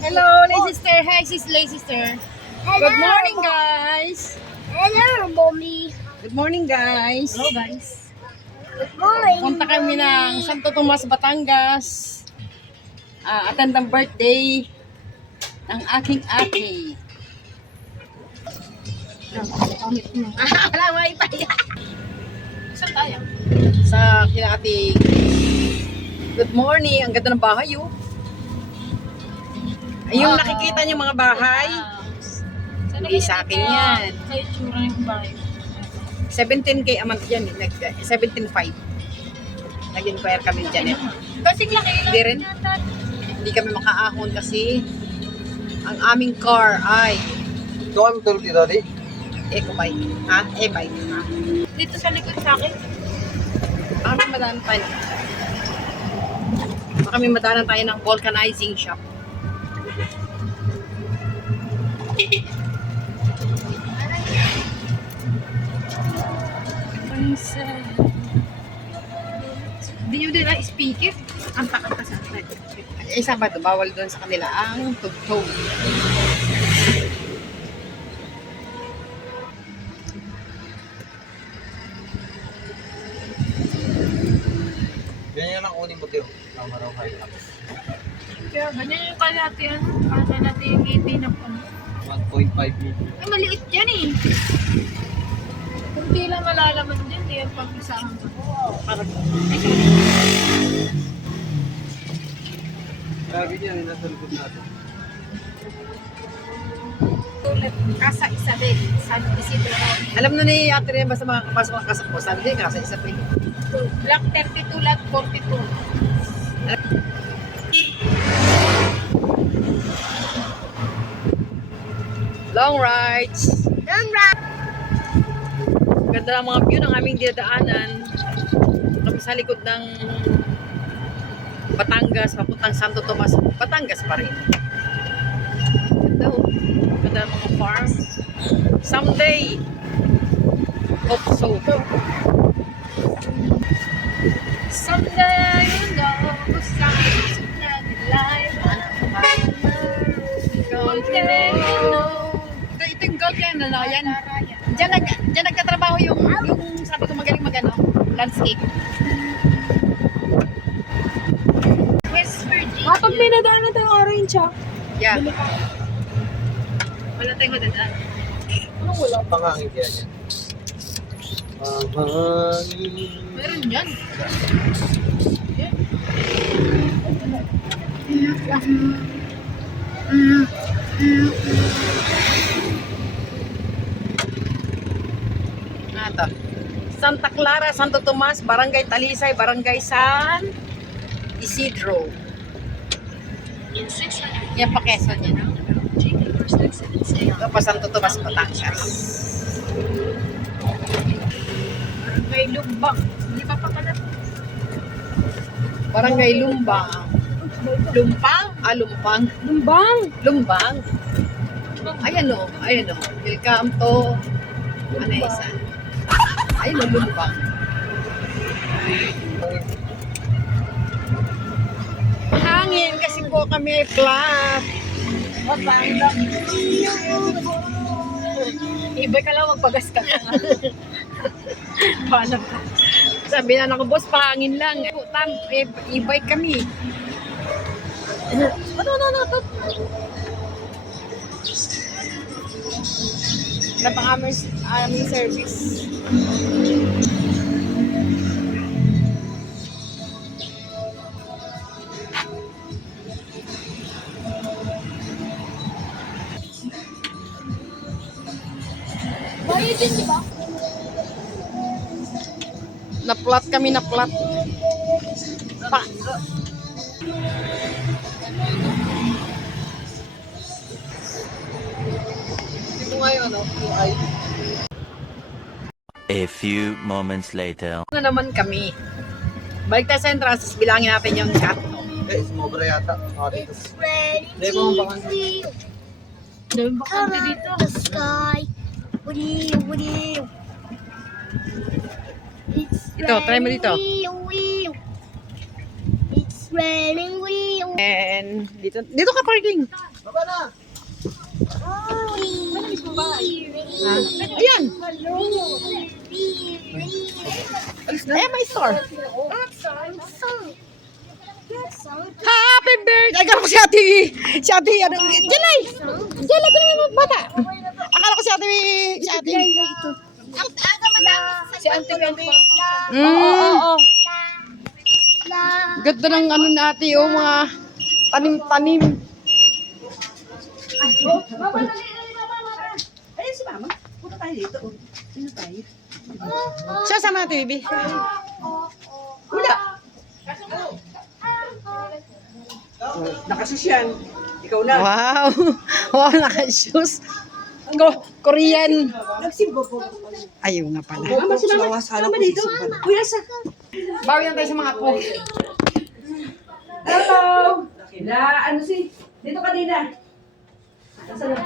Hello, Lay Sister. Hi, sis Lay Sister. Good morning, guys. Hello, mommy. Good morning, guys. Hello guys. Good morning. Punta kami ng Santo Tomas, Batangas. Attend ang birthday ng aking ate. Wala, wifi. Saan tayo? Sa kina ate. Good morning. Ang ganda ng bahay, oh. Ay, yung nakikita niyo mga bahay. Hindi sa akin yan. Sa itsura yung bahay. 17K a month yan. 17.5. Nag-inquire kami dyan. Kasing laki lang. Hindi rin. Hindi kami makaahon kasi ang aming car ay Doon tulog dito, Daddy. eco bike. Ha? E-bike. Ha? Dito sa likod sa akin. Baka may madanan tayo. Baka may madanan tayo ng vulcanizing shop. Hindi nyo din speaker. Ang takot ka sa akin. Eh, Sabado, bawal doon sa kanila ang tugtog. Yan ang kunin mo, Teo. Tama raw kayo. Kaya ganyan yung kalatian. Kaya natin yung 18 na po. 1.5 million. Ay, maliit yan eh. Kunti lang malalaman din. Hindi yung pag-isahan ko. Parang, ay, sorry. Grabe yan, nasa likod natin. Casa Isabel, San Isidro. Alam na ni ate rin basta makakapasok ang kasap ko. Sabi din, kasi isa pa yun. Block 32 lot 42. Long rides. Don't run. Ganda ng mga view ng aming dinadaanan. Kami sa likod ng Batangas, papuntang Santo Tomas. Batangas pa rin. Ganda, oh. Ganda ng mga farm. Someday, hope so. Someday you know, someday life. Ito yung gold yan, ano, yan. Diyan nagtatrabaho yung sabi ko magaling magano, landscape. West Virginia. Kapag may nadaan na tayong orange, ah. Yeah. Wala tayong madadaan. Anong wala pangangin yan? Pangangin. Meron yan. Ito. Santa Clara, Santo Tomas, Barangay Talisay, Barangay San Isidro. Yan pa Quezon yan. Ito pa Santo Tomas, Batangas. May lumbang. Hindi pa pala. Barangay Lumbang. Lumpang? Lumpang. Lumbang. Lumbang. Ayan o, ayan o. Welcome to, ano yung isa? Ayun o, Lumbang. Hangin kasi po kami flat. Ibay ka lang, magpagas ka lang. Paano ka? Sabi na ako, boss, pahangin lang. E-bike kami. Ano. Wala pang aming service. Bayad yun, di ba? Na-flat kami, na-flat. Ito nga yung ano, AI. A few moments later. Ano naman kami? Balik tayo sa entrance, bilangin natin yung chat. Sumobra yata. Dito. It's ready Hindi mo ang baka. Dami bakante dito. the sky. What do you? It's Ito, try mo dito. It's Raining wheel. And dito ka parking. Baba na! Ayan. Eh, may store. Happy birthday! Akala ko si ate, ano, Jelay! Jelay ko naman bata. Akala ko si ate. Si Auntie Wendy. Oo. Ganda ng ano natin, yung mga tanim-tanim. Ayun si Mama. Punta tayo dito. Sino tayo? Siya sama natin, baby. Wala. Nakasosyan. Ikaw na. Wow! Wow, naka-shoes. Korean. Nagsimbo po. Ayaw nga pala. Mama, si Mama. Mama dito. Kuya sa. Bawi lang tayo sa mga po. Hello. Ano si? Dito ka Dina. Asa na?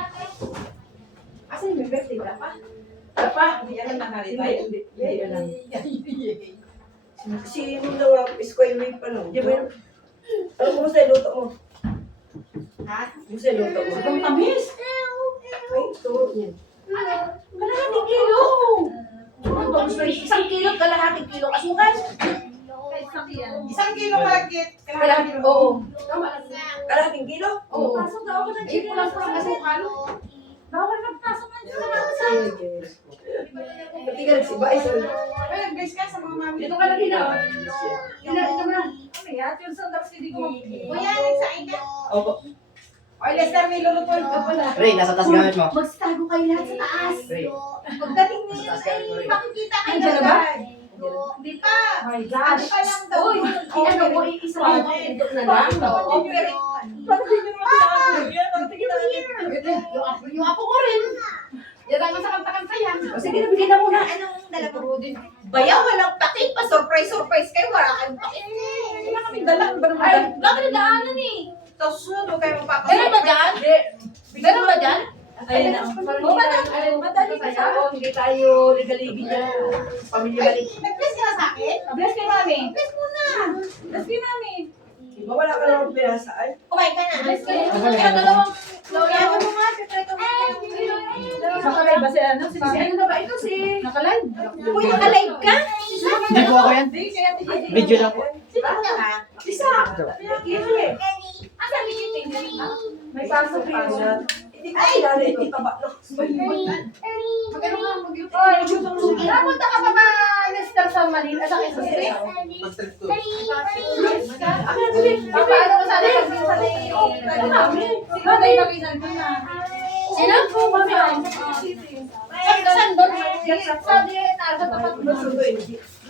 Asa yung may birthday ka pa? Pa? Hindi alam na halita. Hindi alam. Si nung daw square wave pa no. Di ba yun? Ano mo sa luto mo? Ha? Mo sa luto mo. Ang tamis. Ay, ito. Yan. Kalahating kilo. Isang kilo, kalahating kilo. Asukan. Isang kilo malagkit. Kalahating, oo. Kalahating kilo? Oo. Pasok daw ako ng chicken. Asukan. Bawal magpasok ng chicken. Pati ka nagsiba. Ay, nag-guys ka sa mga mami. Dito ka lang Dina. Dina, dito mo na. Kaya, yung sandals hindi ko Kuya, nagsain ka? Opo. Oy, Lester, may lulutuin ka pala. Ray, nasa taas gamit mo. Magstago kayo lahat sa taas. Ray. Pagdating niyo ay makikita kayo Nandiyan na ba? Hindi pa. My gosh. Ano pa lang daw. Uy, ano mo, isa lang ako. Ito na lang. Yung apo ko rin. Yan naman sa kanta-kanta yan. O sige, nabigyan na muna. Anong dala mo? Bayaw, walang pakit pa. Surprise kayo. Wala kayong pakit. Hindi na kami dala. Ba naman Ay, dala? bakit na daanan eh? Tapos sunod, huwag kayo magpapasurprise. Ganun ba dyan? Ganun ba dyan? Ayun na. Madali kasi ako. Hindi tayo legaligi dyan. Pamilya balik. Nag-bless ka na sa akin? Bless kay mami. Bless muna. Bless kay mami. Diba wala ka naman pinasaan? Kumain ka na. Bless kayo. Kaya dalawang Lawyan mo nga. Nakalive ba si ano? Si ano na ba ito si? Nakalive. Uy, nakalive ka? Hindi po ako yan. Video lang po. Sino ka? Isa. Pinakili. Asan niyo yung tingnan? May pasok pa siya. Hindi ko kilala ito. Tabak. Magano nga, mag-YouTube. Ay, YouTube. Napunta ka pa ba, Lester, sa Manila? Sa Quezon City? Mag-trip to. Paano ko sana pag-minsan eh? Siguro tayo pagisan ko na. Sino? Mami. Saan doon? Sabi, nasa tapat mo.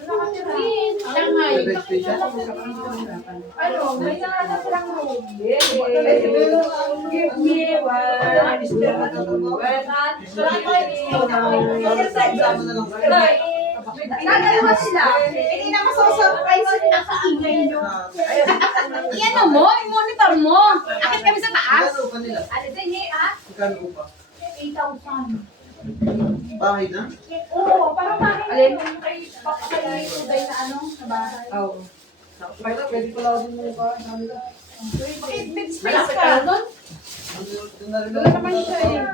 Shanghai. Ano, may nasa silang room. Give me one. Nagalawa sila. Hindi na masosurprise sila sa ingay nyo. Iyan mo, i-monitor mo. Akit kami sa taas. Ano pa nila? Ano din eh, ha? Magkano upa? 8,000. Bahay na? Oo, parang bakit yung kay Tuday na ano, na bahay. Oo. Pwede ko lang din mo ba? Bakit big space ka doon? Wala naman siya eh.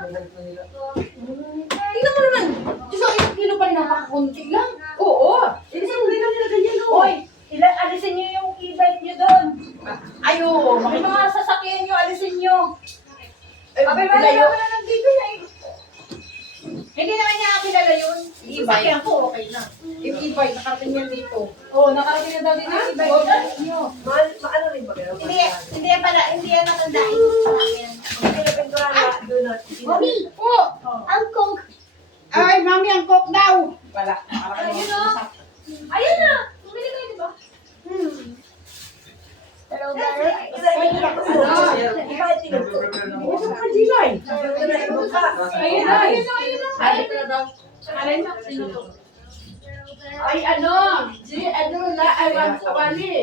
Tingnan mo naman. Diyos ko, 1 kilo pa rin napakakunti lang. Oo. Hindi sa mga nila ganyan o. Hoy, alisin niyo yung e-bike niyo doon. Ay, oo. May mga sasakyan niyo, alisin niyo. Abay, malayo ka na nandito na eh. Hindi naman niya kilala yun. Sasakyan ko, okay na. Yung e-bike, nakarating yan dito. Oo, nakarating na daw dito yung e-bike niyo. Maano rin ba gano'n? Hindi yan nakandain sa akin. Hindi na pinturaan na doon na. Mami, ang coke. Ay, mami, ang coke daw. Wala. Ayun o. Ayun na. Bumili kayo, di ba? Hello, guys. Ayun na. Alin na? Sino to? Ay, ano? Ay, wali.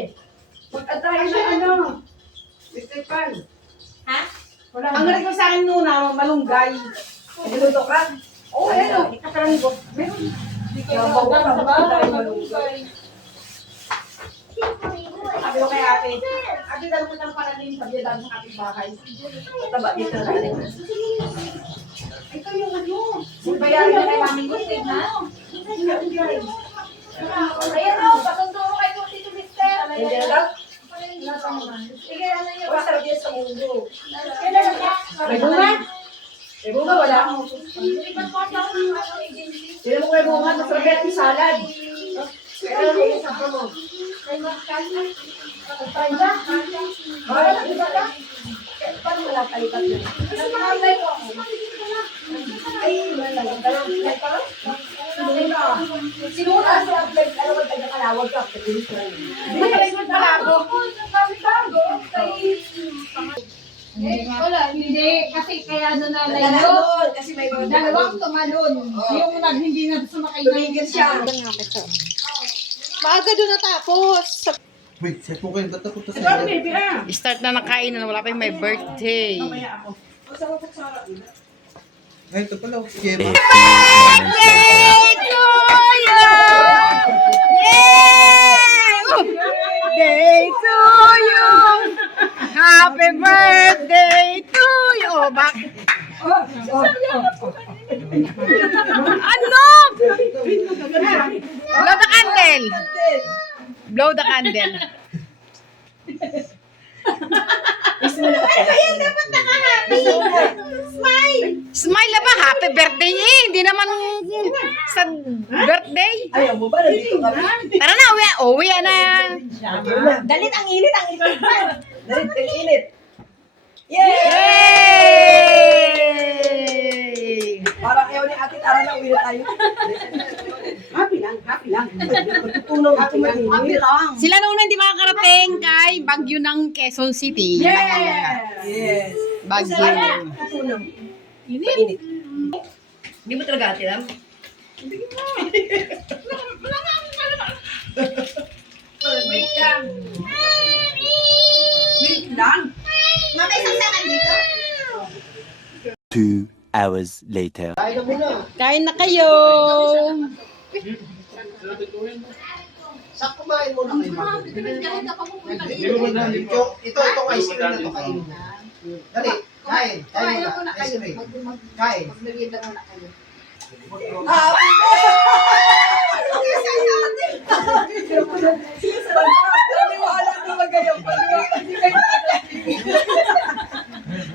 Mag-atay na ano? Stefan. Ha? Ang galing ko sa akin noon, malunggay. Niluto ka? Oo, ayun. Kakaranggo. Meron. Hindi kayo Bawa nabang sa sa bahay, bahay. malunggay. sabi ko kay ate. Ate, dalo ko ng parating sabi niya dalo ng ating bahay. Mataba dito na rin. Ito yung ano. Bayaran niya kay Mami Lucid, ha? Ayan o, patunduro kay Tito Mister. Hindi na lang? Sige, ano yun? O, sarap yan sa mundo. Kailan na? May bunga? May bunga, wala. Hindi mo kayo bunga, masarap yan yung salad. Kailan mo yung sapa mo? Pagpain ba? Wala, iba ka? Paano wala palipat yun? Ay, wala lang. Sinura sa update, ano ba tayo nakalawag ka? Hindi ka rin magkalago. Wala, hindi. Kasi kaya doon na layo. Kasi may mga Dalawang tumalon. Yung hindi na sumakay na tumigil siya. Maaga doon natapos. Wait, set mo kayo. Ba't ako to Ito, sa baby, ha? Start na nakainan, wala pa yung my birthday. Mamaya ako. Ang sarap at sarap. Ay, ito pala. A Kema. few moments Day to you! Happy birthday to you! Bakit? Ano? Blow the candle! Blow the candle. Smile na ba? Happy birthday niya eh. Hindi naman sa birthday. Ayaw mo ba? Nandito ka na. Tara na, uwi na. Dalit ang init, ang init. Dalit ang init. Yay! Yay! Parang ayaw ni ate, tara na, uwi na tayo. Happy lang, happy lang. Magtutunaw ako happy lang. Sila noon hindi makakarating kay Baguio ng Quezon City. Yes. Baguio. Tutunaw. Init. Hindi mo talaga ate lang? Wait lang. Wait lang. Mama, isang sakan dito? 2 hours later. Kain na kayo. Sak, kumain muna kayo. Itong ice cream na ito kainin. Dali, kain. Kain muna. Ice cream. Kain.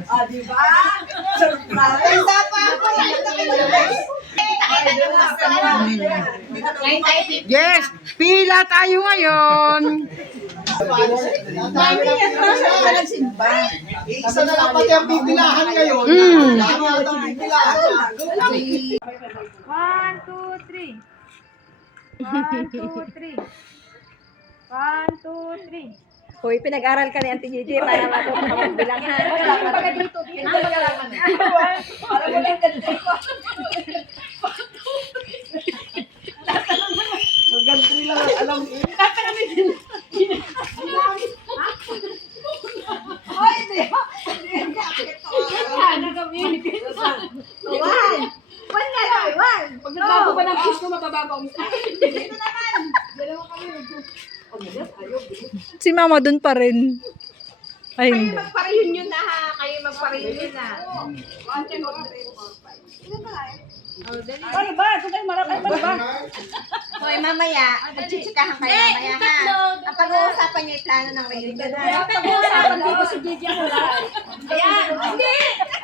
Ah, di ba? Surprise! Pa ako. Yes, pila tayo ngayon. Isa na lang pati ang bibilahan ngayon. Dami ata ang bibilahan. 1, 2, 3. 1, 2, 3. 1, 2, 3. Hoy, pinag-aral ka ni Auntie Gigi para matuto ka magbilang. Pagka dito, pinagalaman na. Alam mo lang ganito. Gantri lang ang alam mo. Hoy, di ba? One! One nga lang, one! Pag nagbago ba ng kiss ko, mababago ang Dito naman! Si Mama dun pa rin. Ay, Kayo magpa-reunion na ha. Kayo magpa-reunion na. Ano ba? Ito tayo marami. Ano ba? Hoy, mamaya, magchichikahan kayo mamaya ha. Ang pag-uusapan niyo yung plano ng reunion ha. Pag-uusapan dito si Gigi ako lang. Ayan, hindi!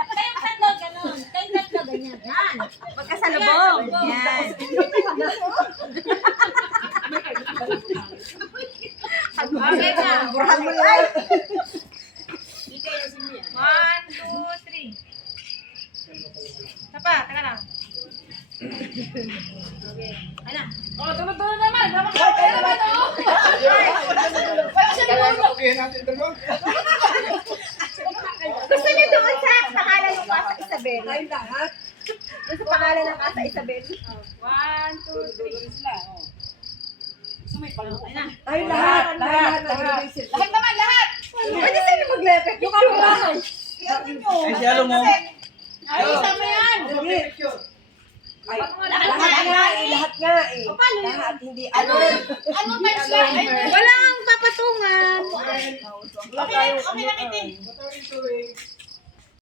Kayong tatlo, ganun. Kayong tatlo, ganyan. Yan. Magkasalubong. Yan. Burahan mo lang. 1, 2, 3. Tapa, teka lang. Okay. Ano? Oh, tunod-tunod naman. Dapat ka pera ba ito? Gusto niyo doon sa pangalan ng Casa Isabel? Tayo lahat. Doon sa pangalan ng Casa Isabel? 1, 2, 3. Tayo lahat. Lahat. Lahat naman, lahat. Pwede sa'yo mag-lepe. Yung kamerahan. Ay, si Alo mo. Ay, isa mo yan. Ay, lahat nga eh. Lahat, hindi ano. Ano times lang? Walang papatungan. Okay lang itin.